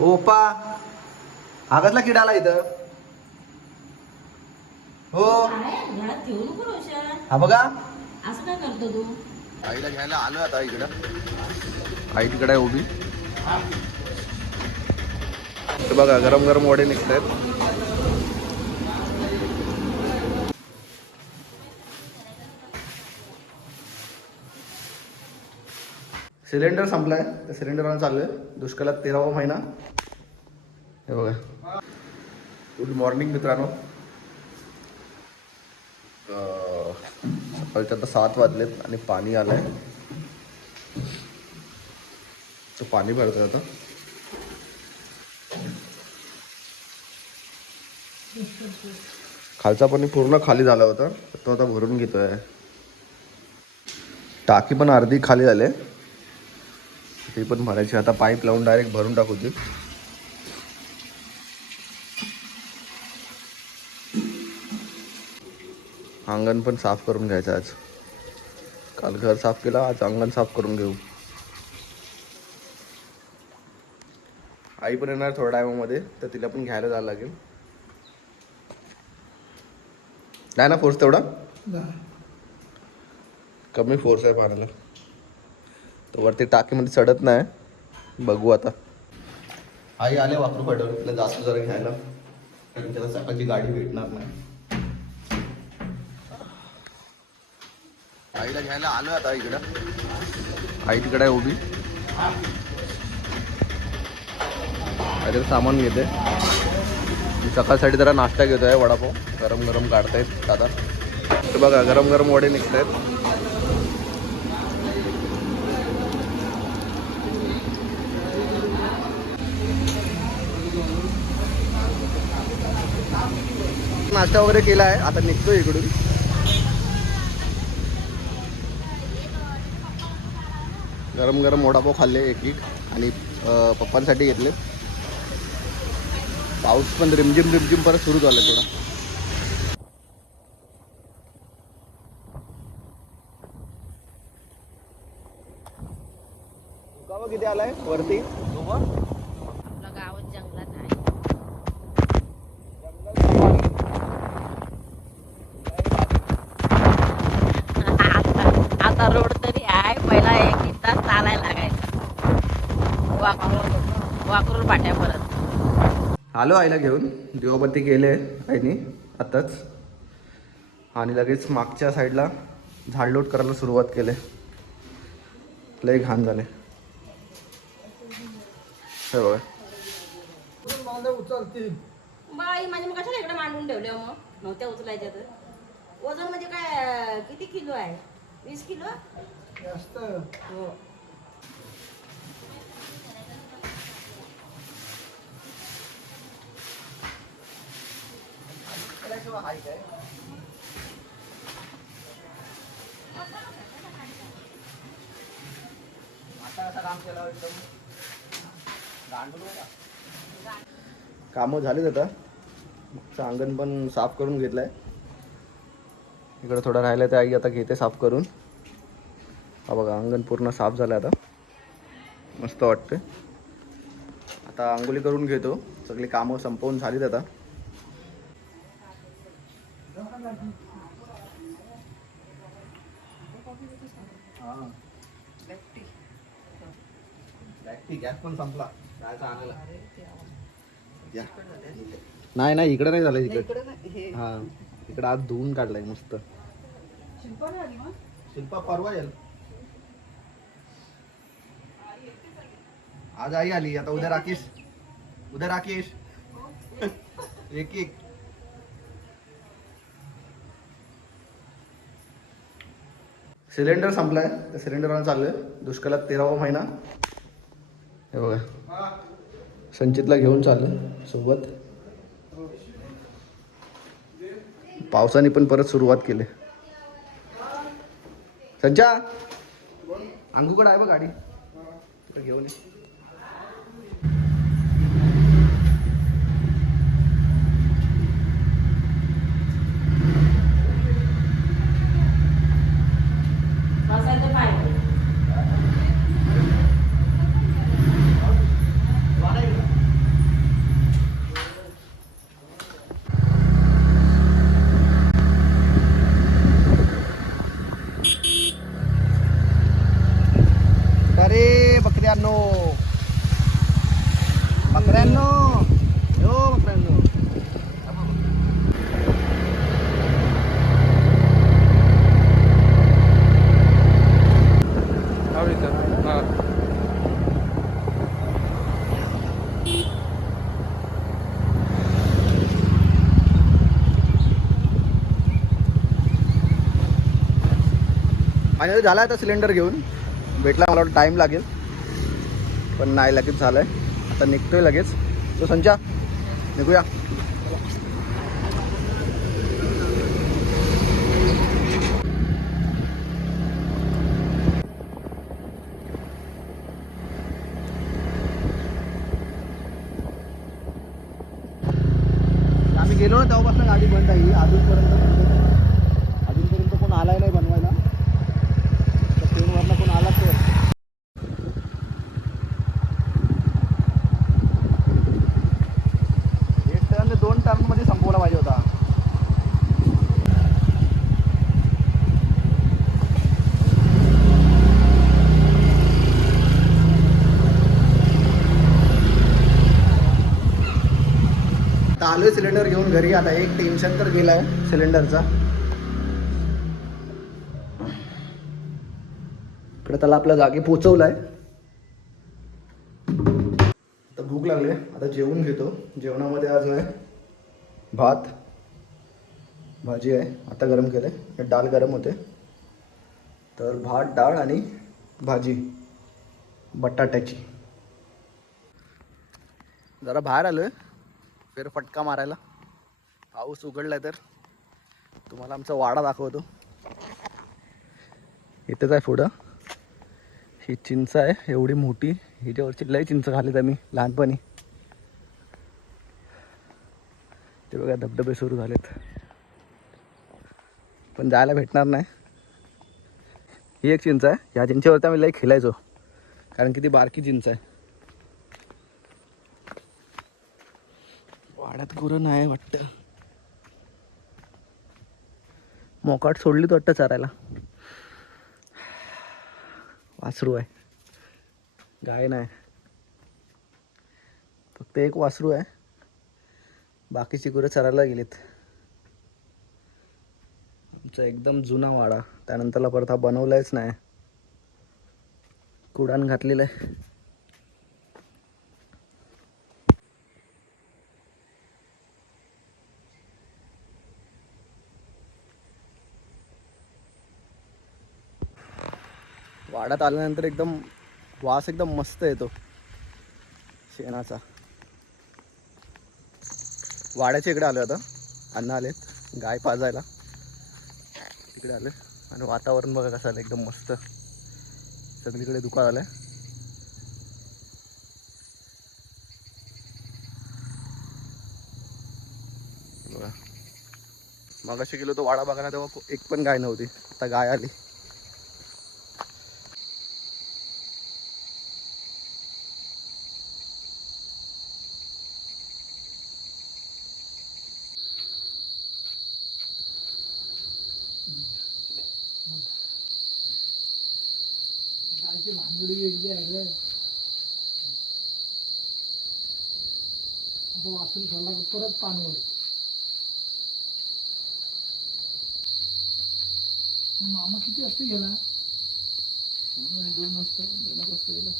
ओ पा आगातला किडा आला इथं. हो. हा बघा. असं काय करतो तू? आईला घ्यायला आलो आता इकडं. आई तिकडे आहे उभी. हे बघा गरम गरम वडे निघत आहेत सिलेंडर संपलाय. त्या सिलेंडरवर चालू आहे दुष्काळात तेरावा महिना. हे बघा. गुड मॉर्निंग मित्रांनो. अं, सकाळचे आता सात वाजलेत आणि पाणी आलंय. तर पाणी भरतोय आता. खालचा पाणी पूर्ण खाली झाला होता. तो आता भरून घेतोय. टाकी पण अर्धी खाली झाली. ती पण भरायची. आता पाईप लावून डायरेक्ट भरून टाकू ती. अंगण पण साफ करून घ्यायचं आज. काल घर साफ केलं आज अंगण साफ करून घेऊ. आई पण येणार थोड्या टायमामध्ये तर तिला पण घ्यायला जायला लागेल. नाही ना फोर्स तेवढा? कमी फोर्स आहे पाण्याला. तर वरती टाकीमध्ये चढत नाही. बघू आता. आई आले वापरू फाट्यावर तिला जास्त जरा घ्यायला. कारण त्याला सकाळची गाडी भेटणार नाही. आईला घ्यायला आलो आता इकडं. आई तिकडे आहे उभी. काहीतरी सामान घेते. सकाळसाठी जरा नाश्ता घेतो आहे वडापाव. गरम गरम काढतायत दादा. तर बघा गरम गरम वडे निघत आहेत नाश्ता वगैरे केला आहे. आता निघतो इकडून. गरम गरम वडापाव खाल्ले एक एक आणि पप्पांसाठी घेतले. पाऊस पण रिमझिम रिमझिम परत सुरू झाला थोडा. किती आलाय? वरती आपलं गावात जंगलात आहे आता आता रोड तरी आहे पहिला एक एक तास चालायला लागायचा वाकरून वाकरून पाट्या परत. आलो आईला घेऊन. दिवाबत्ती केले आईने आताच आणि लगेच मागच्या साईडला झाडलोट करायला सुरुवात केले. लय घाण झाले. हे बघा. बाई माझ्या मग कशाला इकडे मांडून ठेवले हो मग? नव्हत्या उचलायच्या तर. वजन म्हणजे काय किती किलो आहे? वीस किलो? हो. कामं झालीत आता. मागचं अंगण पण साफ करून घेतलंय. इकडं थोडं राहिलं ते आई आता घेते साफ करून. हा बघा अंगण पूर्ण साफ झालं आता. मस्त वाटते आता आंघोळी करून घेतो. सगळी कामं संपवून झालीत आता. पण संपला. नाही नाही इकडे नाही झालं इकडे. हा. इकडे आज धुवून काढलाय मस्त. शिल्पा परवा येईल आज आई आली आता उद्या राकेश. उद्या राकेश. एक एक. सिलेंडर संपलाय. त्या सिलेंडरवर चाललंय. दुष्काळात तेरावा महिना. हे बघा. संचितला घेऊन चाललं सोबत. पावसाने पण परत सुरुवात केली. संचा. अंगूकडे आहे बघ गाडी. तिकडे घेऊन ये. बसायचं पाय वाडा इकडं. त्र्याण्णव हो त्र्याण्णव आणि झाला आता सिलेंडर घेऊन. भेटला मला वाटतं टाईम लागेल. पण नाही लगेच झालंय. आता निघतोय लगेच. तो संचा निघूया. आम्ही गेलो ना तेव्हापासून गाडी बंद आहे. अजूनपर्यंत अजूनपर्यंत कोण आलाय नाही बनवायला तर ट्रेनवरनं कोण आला तर एक टर्न दोन टर्नमध्ये संपवला पाहिजे होता आता सिलेंडर घेऊन घरी आता एक टेन्शन तर गेलाय सिलेंडरचा इकडे त्याला आपल्या जागी पोचवलाय. आता भूक लागली आता जेवून घेतो. जेवणामध्ये आज आहे भात भाजी आहे. आता गरम केलंय. डाळ गरम होते. तर भात डाळ आणि भाजी. बटाट्याची. जरा बाहेर आलोय. फेर फटका मारायला. पाऊस उघडलाय तर. तुम्हाला आमचा वाडा दाखवतो. इथेच आहे पुढं. ही चिंच आहे एवढी मोठी. हिच्यावरची लय चिंच खालीत आम्ही लहानपणी. ते बघा धबधबे सुरू झालेत. पण जायला भेटणार नाही. ही एक चिंच आहे ह्या चिंचेवरती आम्ही लय खेळायचो. कारण की ती बारकी चिंच आहे. वाड्यात गुरं नाही वाटतं. मोकाट सोडलीत वाटतं चरायला. वासरू आहे. गाय नाही. फक्त एक वासरू आहे. बाकीची गुरं चरायला गेलीत. आमचा एकदम जुना वाडा. त्यानंतरला परत हा बनवलायच नाही. कुडान घातलेलं आहे. वाड्यात आल्यानंतर एकदम वास एकदम मस्त येतो. शेणाचा. वाड्याच्या इकडे आलो आता. अन्न आलेत. गाय पाजायला. तिकडे आले आणि वातावरण बघा कसं आलं एकदम मस्त. सगळीकडे दुकान आलंय. बघा. मगाशी गेलो तो वाडा बघायला तेव्हा एक पण गाय नव्हती. आता गाय आली. गायची भानगडी वेगळी आहे रे. आता वाचून ठेवला की परत पानवर. मामा किती वाजता गेला? दोन वाजता गेला.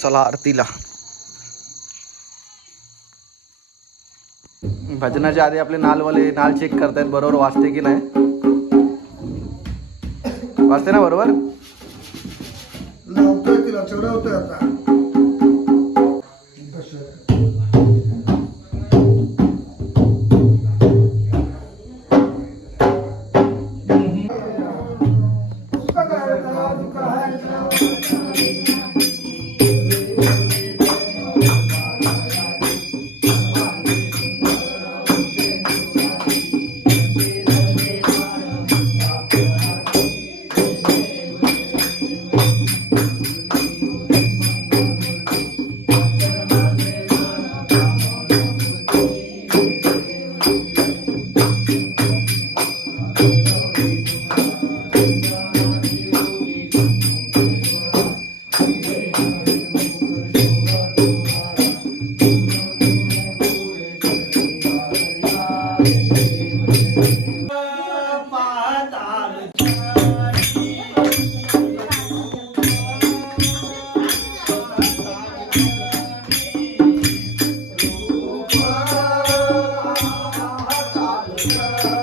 चला आरतीला. भजनाच्या आधी आपले नालवाले नाल चेक करतायत बरोबर वाचते की नाही? वाजते ना बरोबर? होतोय तिला चढवतोय आता. 감사합니다.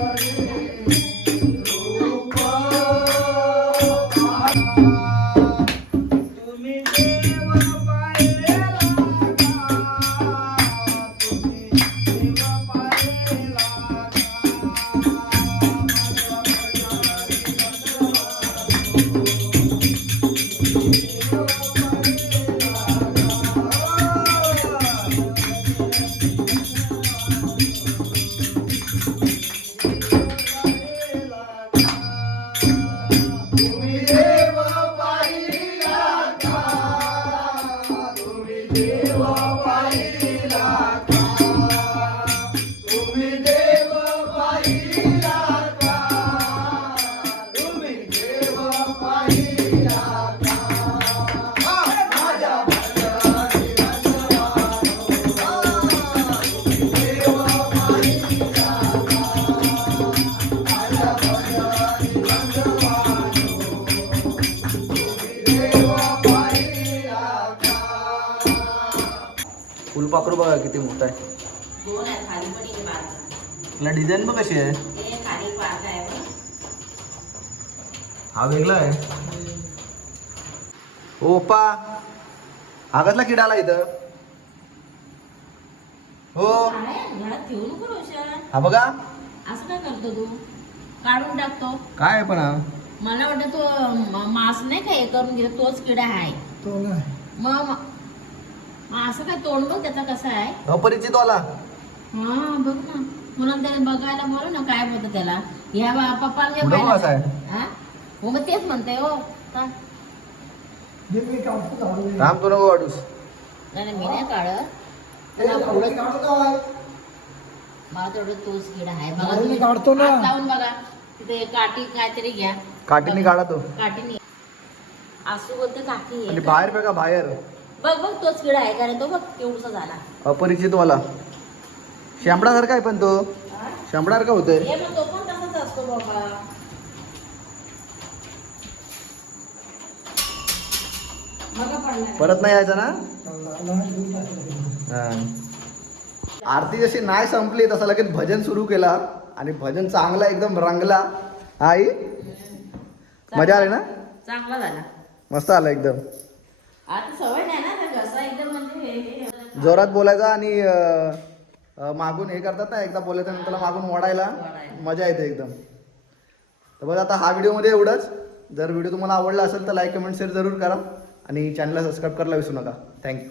फुलपाखरू बघा किती मोठा आहे. दोन आहे खाली पण इथे बारका तुला डिझाईन बघ कशी आहे? हे खाली बारका आहे बघ. हा वेगळा आहे. ओ पप्पा हा कसला किडा आला इथं? हो. काय घरात ठेवू नको रोशन हा बघा. असं काय करतो तू? काढून टाकतो. काय आहे पण हा? मला वाटतं तो म- मांस नाही का हे करून घेतो तोच किडा आहे. तो नाही. मग असं काय तोंड बघ त्याचा कसा आहे. अपरिचित वाला हा बघ ना. म्हणून त्याला बघायला बोलू ना काय बोलतो त्याला. ह्या बा- पप्पाला कुठं बघ असा आहे? हा? हो मग तेच म्हणते हो. का? जे तू नको वाटूस नाही नाही, मी नाही काढत. पुढं-. मला तेवढं तोच किडा आहे. बघा नाही, तुम्ही. काढतो ना. हात लावून बघा. तिथे काठी काहीतरी घ्या. काठीने काढा तो. काठीने. असू बोलते काठी आणि आहे बाहेर बघा बाहेर. बघ बघ तोच किडा आहे का रे तो बघ केवढसा झाला. अपरिचित वाला. शांबडासारखा आहे पण तो? शांबडासारखा होतोय. हे मग तो पण तसाच असतो बाबा. बघा पडला परत नाही यायचा ना. हा. आरती जशी नाही संपली तसं लगेच भजन सुरू केला आणि भजन चांगला एकदम रंगला. आई? मजा आली ना? चांगला झाला. मस्त आला एकदम. आता सवय नाही ना घसा एकदम म्हणजे हे- हे- जोरात बोलायचा आणि अं, अं, मागून हे करतात ना एकदा बोलायचं नंतर मागून ओढायला मजा येते एकदम. तर बघा आता हा व्हिडिओमध्ये एवढंच. जर व्हिडिओ तुम्हाला आवडला असेल तर लाईक कमेंट शेअर जरूर करा आणि चॅनलला सबस्क्राईब करायला विसरू नका. थँक्यू